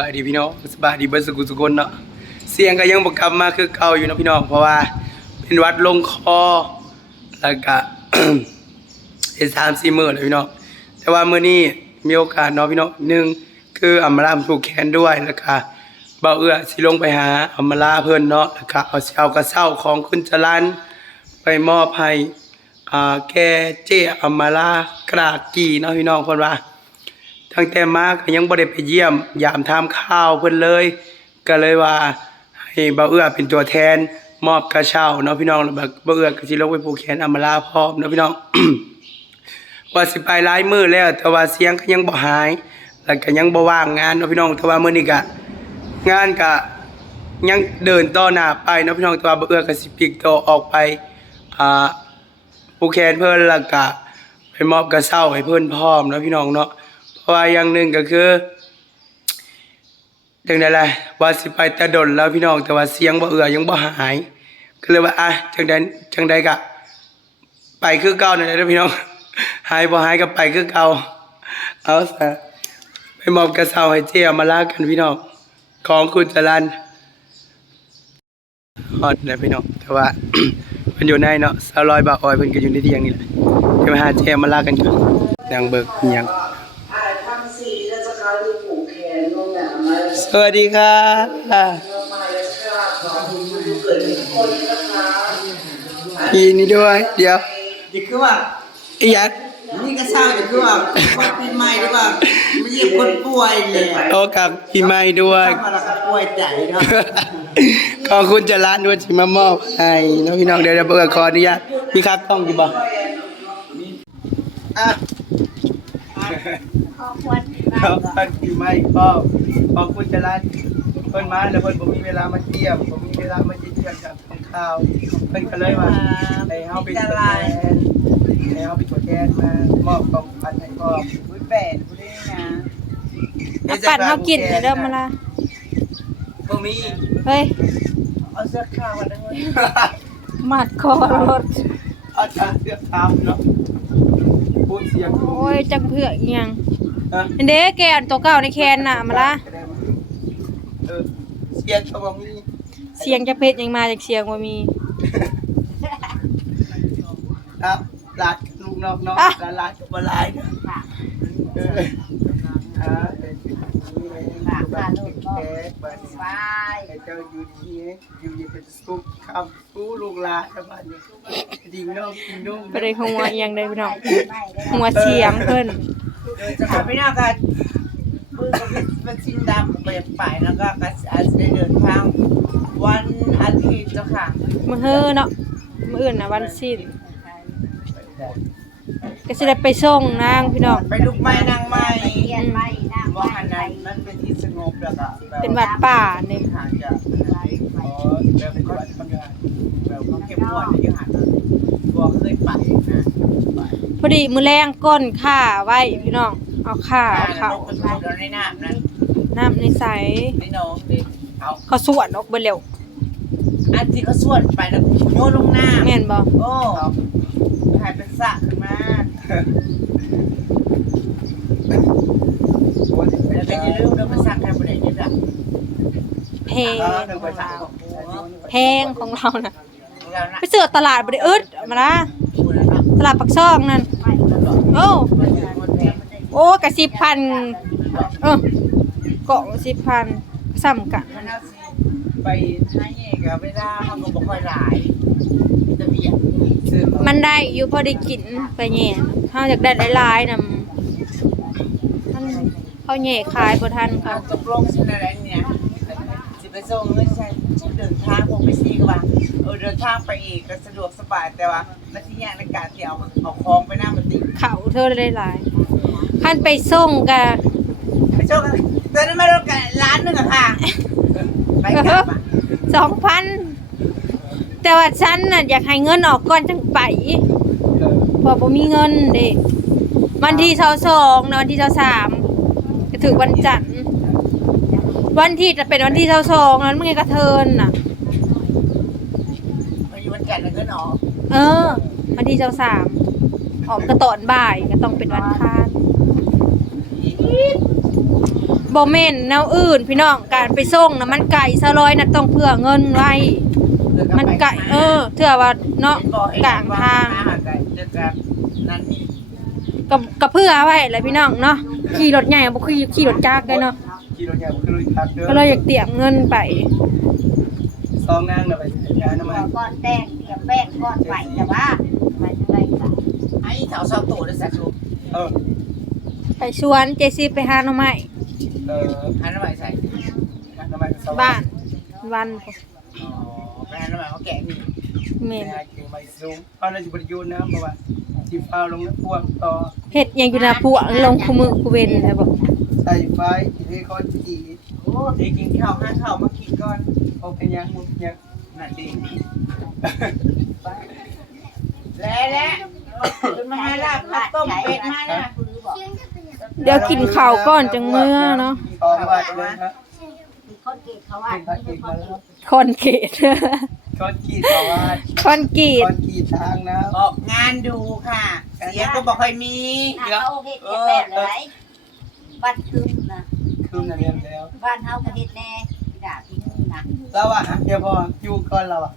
บายดีพี่น้องสบายดีเบิร์สกุลสุกลเนาะเสียงก็ยังบกกลับมาคือเก่าอยู่เนาะพี่น้องเพราะว่า เป็นวัดลงคอแล้วก็เป็นสามสี่มื้อเลยพี่น้องแต่ว่าเมื้อนี้มีโอกาสเนาะพี่น้องหนึ่งคืออัมราผูกแขนด้วยแล้วก็เบาเอื้อสิลงไปหาอัมราเพิ่อนเนาะแล้วก็เอาสิเอากระเซ้าของคุณจรันไปมอบให้อ่าแกเจ้อัมรากรากีเนาะพี่น้องเพิ่นว่า ตั้งแต่มาก็ยังบ่ได้ไปเยี่ยม ยามทาข้าวเพิ่นเลย ก็เลยว่าให้บ่าวเอื้อเป็นตัวแทนมอบกระเช้าเนาะพี่น้องแล้วบ่าวเอื้อก็สิลงไปผูกแขนอำมาลาพร้อมเนาะพี่น้องว่าสิไปหลายมื้อแล้ว แต่ว่าเสียงก็ยังบ่หาย แล้วก็ยังบ่ว่างงานเนาะพี่น้องแต่ว่ามื้อนี้ก็งานก็ยังเดินต่อหน้าไปเนาะพี่น้องแต่ว่าบ่าวเอื้อก็สิปลีกตัวออกไปอ่าผู้แคนเพิ่นแล้วก็ไปมอบกระเช้าให้เพิ่นพร้อมเนาะพี่น้องเนาะ เพราะว่าอย่างหนึ่งก็คือจังได๋ล่ะว่าสิไปแต่ดนแล้วพี่น้องแต่ว่าเสียงบ่เอือยังบ่หาย ก็เลยว่าอะจังใดจังใดก็ไปคือเก่านั่นแหละเด้อพี่น้อง หายบ่หายก็ไปคือเก่าเอาซะไปมอบกระเช้าให้เจ้ามาลากันพี่น้องของคุณจรันฮอดนะพี่น้องแต่ว่ามันอยู่ในเนาะสาวลอยบาออยเพิ่นก็อยู่ในเตียงนี่แหละเดี๋ยวมาหาแจมมาลากันก่อนนางเบิกยัง ถ่ายทำสีแล้วจะเขาที่ผูกแขนลงหนามา สวัสดีค่ะเรามาแล้วครับขอคุณผู้เกิดทุกคนนะคะอีนี่ด้วย เดี๋ยวอย่าคือว่าอีหยัดนี่ก็เศร้าอย่าคือว่าวันปีใหม่หรือว่าไม่เยี่ยมคนป่วยเลยโอกับพี่ไม้ด้วยทำมาแล้วก็ป่วยใจเนาะขอบคุณจะร้านด้วยที่มามอบให้น้องพี่น้องเดี๋ยวเดี๋ยวเบิกขออนุญาตมีคักกล้องอยู่บ่อะขอค วรขอบคุณพี่ไม้ก็ขอบคุณจะร้านเพิ่นมาแล้วเพิ่นบ่มีเวลามาเยี่ยมบ่มีเวลามาเยี่ยมกับทำข้าวเพิ่นก็เลยว่าให้เฮาเป็นตัวแทนให้เฮาเป็นตัวแทนมามอบของขวัญให้พ่ออุ้ยแปดผู้ได้นะเอาปัดเอากินเดี๋ยวเดิมมาละบ่มีเฮ้ยเอาเสื้อขาวมาด้วยมัดคอรถเอาจารย์เสื้อขาวเนาะพูดเสียงโอ้ยจังเผือกอิหยัง อันเด้แกอันตัวเก่าในแคนน่ะมาละเออเสียงก็บ่มีเสียงจะเพชรยังมาจากเสียงว่ามีครับลาดลูกน้องน้องอะลาลาดก็บ่หลายเด้อเอออ่าเป็นนี่เลยบ้านแขกบ้านบายให้เจ้าอยู่ที่อยู่เย็นเป็นสุขคำสู้ลูกหลานบ้านนี้ดีน้องกินนุ่มไปเลยหัวอิหยังได้พี่น้องหัวเสียงเพิ่นเออ จะขอพี่น้ากันมือก็เป็นเป็นชิ้นดำไปไปแล้วก็อาจจะได้เดินทางวันอาทิตย์เจ้าค่ะมื้อเฮ้อเนาะมื้ออื่นน่ะวันสิ้นก็สิได้ไปส่งนางพี่น้องไปลูกไม้นางไม้ เรียนไม่ นะว่าอันนั้นมันเป็นที่สงบแล้วก็แบบเป็นวัดป่านี่หาจะอ๋อแล้วเป็นคนทำงานแบบเขาเก็บมวดอยู่หันบัวเคยไปนะพอดีมื้อแรงก้นข่าไว้พี่น้อง เอาข่าเอาเขาเขาเราในน้ำนั้นน้ำในใสพี่น้องดิเอาเขาสวนออกเบิดเร็วอันที่เขาส่วนไปแล้วโยนลงน้ำแม่นบ่โอ้ถ่ายเป็นสระขึ้นมาแล้วก็อย่าลืมเราไปสั่งใครบริเวณนี้จ้ะ แพงอ๋อนึกว่าจะแพงของเราน่ะเรานะไปเสือตลาดบ่ได้อึดมาละพูดแล้วนะตลาดปักซองนั่นโอ้โอ้กะสิบพันเออเกาะสิบพันซ้ำกันมันเอาสิไปให้เองกับเวลามันก็บ่ค่อยหลายมีแต่เบียดซื้อมันได้อยู่พอได้กินไปแย่เฮาอยากได้หลายๆนำมันเขาแย่ขายบ่ทันเอาเขาตกลงใช่ไหมเนี่ยสิ ไปส่งเงินใช่เดินทางพวกไปซีก็ว่าเออเดินทางไปอีกก็สะดวกสบายแต่ว่ามันที่ยากในการที่เอาเอาของไปหน้ามันติเขาเธอได้หลายคันไปส่งกะไปโชคกันตอนนั้นไม่รู้กันร้านหนึงอะค่ะไปกลับอะสองพันแต่ว่าฉันน่ะอยากให้เงินออกก่อนจังไปพอบ่มีเงินเด้วันที่22นะวันที่23ก็ถึงวันจันทร์ วันที่จะเป็นวันที่22นั้นมันไงกระเทินน่ะมาอยู่วันจันทร์แล้วก็หนอเออ วันที่23ออกกระตอนบ่ายก็ต้องเป็นวันคานบ่แม่นแนวอื่น พี่น้องการไปส่งน่ะมันไก่ซะร้อยน่ะต้องเผื่อเงินไว้ มันไก่เออเถื่อว่าเนาะกลางทางเด็กกับนั่นนี่ก็ก็เพื่อไว้แหละพี่น้องเนาะขี่รถใหญ่บ่ขี่ขี่รถจักรได้เนาะ กินรถใหญ่บ่คือรถคักเด้อก็เลยอยากเตรียมเงินไปซองนางน่ะไปยาน้ำมันก้อนแป้งเตรียมแป้งก้อนไหวแต่ว่าไปจะไปค่ะไอ้แถวซอกตู่ได้สักชุบเออไปชวนเจซี่ไปหาหน่อไม้เออหันน้ำใหม่ใส่น้ำมันสว่บ้านวันอ๋อไปหันน้ำใหม่มาแกะนี่แม่นไปหาเก่งใบสูงเพราะเราจะบริยูน้ำเพราะว่าที่ฟ้าลงน้ำพวกต่อเฮ็ดหยังอยู่น้าพวกลงคู่มือคู่เว้นแล้วบอก ใส่ไฟที่ให้เขาจีโอ้เด็กกินข้าวห้าข้าวมากินก่อนเอาเป็นยังมุกยังนั่นดีแล้วแล้วมาให้ลาบข้าวต้มเป็ดมาเนี่ยคือบอกเดี๋ยวกินข้าวก่อนจังมื้อเนาะสองบาทเลยครับคือเขาเกตเขาว่าเป็นพระเอกมาแล้วคอนเกตก้อนขีดต่อว่าคอนกรีตก้อนขีดทางนะออกงานดูค่ะเสียงก็บอกค่อยมีน่าเขาเฮ็ดแค่แป้งเลย บ้านคืมนะคืนน่ะเรียนแล้วบ้านเฮาก็เฮ็ดแน่ด่าพี่นู่นนะเราอะเดี๋ยวพออยู่ก่อนเราอะ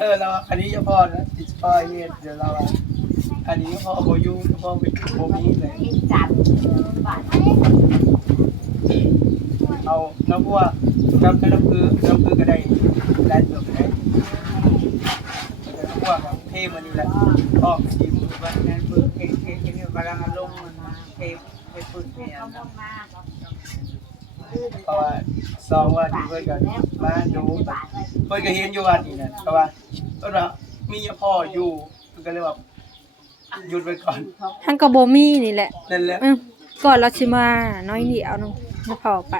เออเราอันนี้จะพอนะติดพอเย็นเดี๋ยวเราอะอันนี้พอโบยูพอไปโบมีเลยเฮ็ดจานบ้านเอาน้ำพวกน้ำน้ำพื้นน้ำพื้นก็ได้ได้เกือบได้น้ำพวกเทมันนี่แหละออกสีมือวันนั้นเพิ่งเทเทเทเนี่ยกำลังลงมันมาเทเทปุ่นเนี่ย เอาลงมา เพราะ ว่าซองว่าที่เพื่อนกันมาดูเพื่อนก็เห็นอยู่วันนี้นะเพราะว่าเพื่อนว่ามีพ่ออยู่เพื่อนก็เลยแบบหยุดไว้ก่อนทั้งก็บ่มีนี่แหละนั่นแหละอือก่อนเราสิมาน้อยเดียวนึงมาพอไป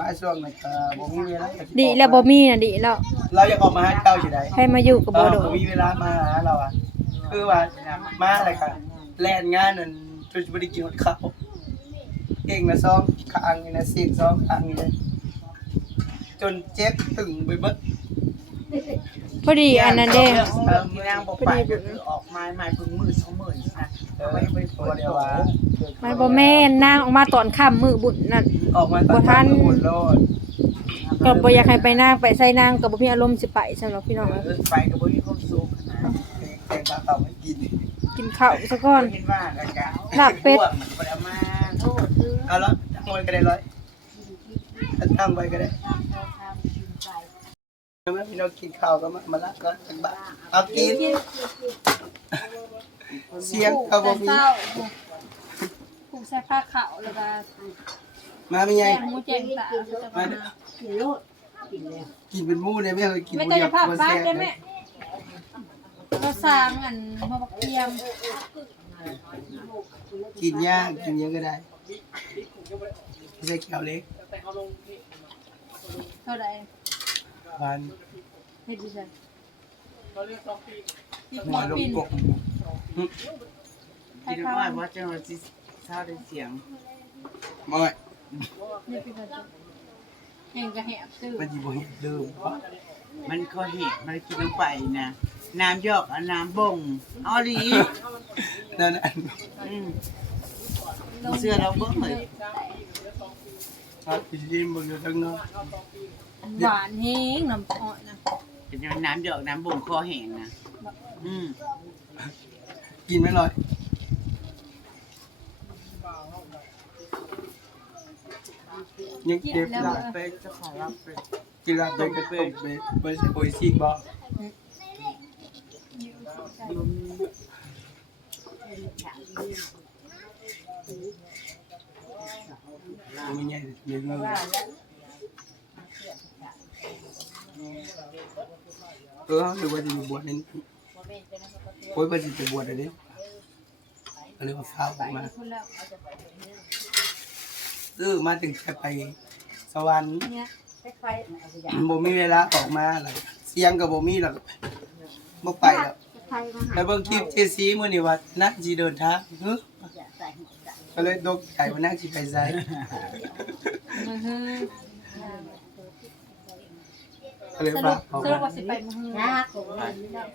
มาช่วงนั้นก็บ่มีเวลาดีแล้วบ่มีน่ะดีแล้วเราอยากออกมาหาเจ้าสิได้ให้มาอยู่กับเอบ่อโดบ่นมีเวลามาหาเราอะ คือว่ามาอะไรกันแล่นงานนั่นจนบ่ได้กินข้าวเก่งนะซ้อมข้างนี่นะซีนซ้อมข้างนี่เลยจนเจ็บถึงไปเบิดพอดีอันนั้นเด้ที่นางบอกไปก็คือออกมาหมายพึ่งมือสองหมื่นนะเออไม่ไปตัเปิวดเดียวว่ามันบ่แม่นนางออกมาตอนค่ำมื้อบุญนั่นออกมาตอบ่ทันบุญโลดก็บ่อยากให้ไปนางไปใส่นางก็บ่มีอารมณ์สิไปสำหรับพี่น้องไปก็บ่มีความสุขนะแกงปลาเต่าไม่กิน กินข้าวซะก่อนเห็นว่าแล้วก็ลาบเป็ด เอาละตั้งไว้ก็ได้ร้อยตั้งไว้ก็ได้ทำทำกินไปเมื่อพี่น้องกินข้าวก็มามาละก็จักบาทเอากิน เสียงก็บ่มีผูกใส่ผ้าขาวแล้วก็มาไม่ไงแจงหมูแจงตามาเด้อกินโลดกินแล้วกินเป็นหมูเลยไม่เคยกินหไม่มูต้องเดียจะวภาพบ่บ้านแซ่บได้ไหมก็สร้างอันมาบักเทียมกินย่างกินเยอะก็ได้ ไม่ใช่แก้วเล็กเท่าไหร่หวานเฮ็ดดิฉันหัวลงกบคิดว่าว่าจังว่าสิเศร้าได้เสียงมอยเนี่ยพี่ก็จะเองก็แหบตื้อมันสิบ่เห็นเดิมมันก็เห็นมันกินลงไปนะน้ำยอกเอาน้ำบ่งเอาดีนั่นอันอืม เสื้อเราเบิ่งเลยครับพี่ดินบ่อยู่ทั้งนอกหวานแฮงน้ำอ้อยนะเป็นน้ำยอกน้ำบ่งคอแห้งนะอืมกินไหม่ลอยยังเก็บหลัลาบบไปเจะขอรับไปกินลาบไปกระตุกไปบ่ใช่โอยซีกบ่ บ่มีใหญ่เลี้ยงเราเออหรือว่าจะบวชนี่โอ้ยว่าจะบวชอะไรก็เลยว่าฟ้าออกมาเออมาถึงจะไปสวรรค์บ่มีเวลาออกมาหรอกเสียงก็บ่มีหรอกบ่ไปแล้วไฟมาหาแล้วเบิ่งคลิปเจซีมื้อนี้ว่านักสิเดินทางเฮ้ ก็เลยดกไก่มานั่งสิไปไซก็เลยสรุปว่าเขาสปว่าสิไปมื้นี้ะ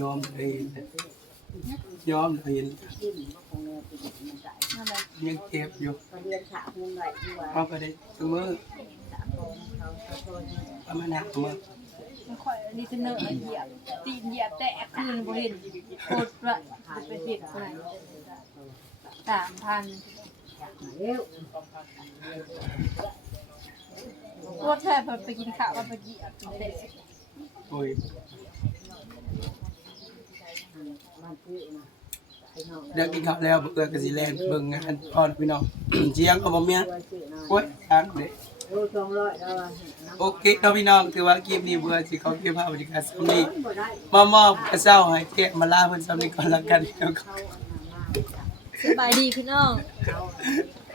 ยอมเลย ยอมเลยยังเจ็บอยู่เรียนขาหุ้มไหลที่ว่าเอาไปได้เสมอประมาณนั้นเสมอข่อยอันนี้จะเนอะเหยียบตีนเหยียบแตกคืนบ่เห็นโคตรละไปเสียอะไรสามพันโคตรแทบไปกินข้าวว่าไปเหยียบเตะโอ้ย เดี๋ยวกินข้าวแล้วเบื่อกสิแลนเบิ่งงานพอนพี่น้อง เจียงก็บ่เมียโอ้ยทางเด้โอเคเนาะพี่น้องถือว่าคลิปนี้เบื่อสิเขาเก็บภาพบรรยากาศสำนี้มามอบกระเซ้าให้เจ๊มาลาเพิ่นสำนี้ก่อนละกันเดี๋ยวก่อนสบายดีพี่น้อง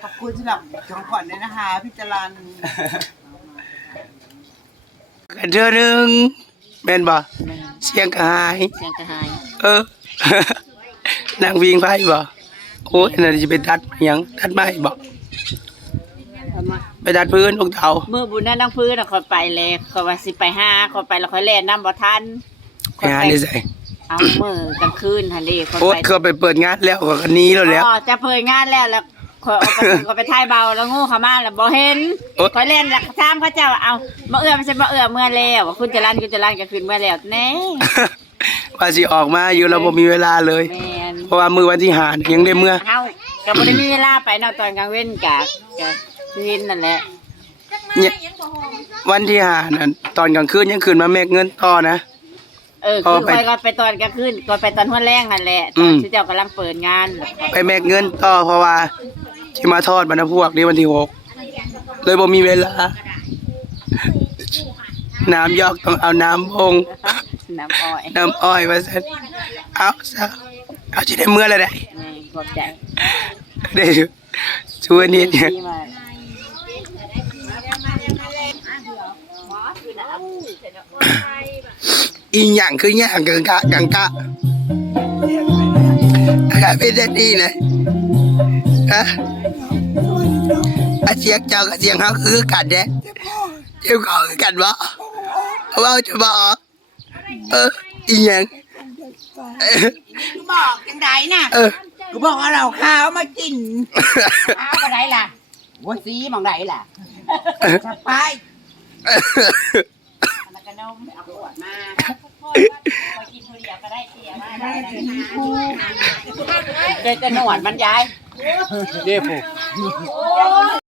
ขอบคุณสำหรับของขวัญด้วยนะคะพี่จรันกันเทื่อหนึง แม่นบ่เสียงกระหาย เสียงกระหายเออ นางวิ่งไพ่บ่โอ้ยนั่นจะไปตัดหยังตัดไม้บ่ไปตัดพื้นลูกเตาเมื่อบุญนั้นนั่งพื้นน่ะคอยไปเลยคอยว่าสิไปห้าคอยไปแล้วคอยเล่นน้ำบ่ทันไปหาได้ใส่เอามือกลางคืนทันดีคอยโอ้ยไป เขาไปเปิดงานแล้วก็หนี้แล้วแหล้ว อ๋อจะเผยงานแล้วแล้ว คอยเอาไปคอยไปถ่ายเบาแล้วงูเข้ามาแล้วบ่เห็นโอ๊ยคอยเล่นแล้วถามเขาเจ้าว่าเอาบ่เอื้อไม่ใช่บ่เอื้อเมื่อแล้วว่าคุณจรันคุณจรันก็คืนเมื่อแล้วแน่ว่าสิออกมาอยู่เราบ่มีเวลาเลย แม่นเพราะว่ามือวันที่หาเนี่ยยังได้เมื่อ เฮาก็บ่ได้มีเวลาไปเนาะตอนกลางเว้นกะกะวินนั่นแหละเนี่ยวันที่หานั่นตอนกลางคืนยังคืนมาแมกเงินต่อนะ เออเอาคือไปคอยก็ไปตอนกลางคืนก็ไปตอนหัวแรงนั่นแหละตอือนม ที่เจ้ากำลังเปิดงาน ไปแมกเงินต่อเพราะว่า ที่มาทอดบรรพพวกนี่วันที่หกเลยบ่มีเวลา น้ำยอกต้องเอาน้ำบงน้ำอ้อยน้ำอ้อยมาเสร็จเอาซะเอาจะได้เมื่อไรได้แม่ขอบใจได้ช่วยนิดเนี่ยที่มาอีหยังคือหยังกังกะกังกะอากาศเป็นได้ดีเลย ฮะอาเสียงเจ้ากับเสียงเขาคือกันเด้เจ้าของคือกันบ่เว่าจะบอกเอออีหยังเออกูบอกจังไดน่ะเออกูบอกว่าเราข้าวมากินข้าวก็ได้ล่ะวัซีมองได้ล่ะสบายมันก็นมเอาขวดมาพอกินคนเดียวก็ได้เสียมาได้ เดี๋ยวจะหนวดมันยายเด้ผู้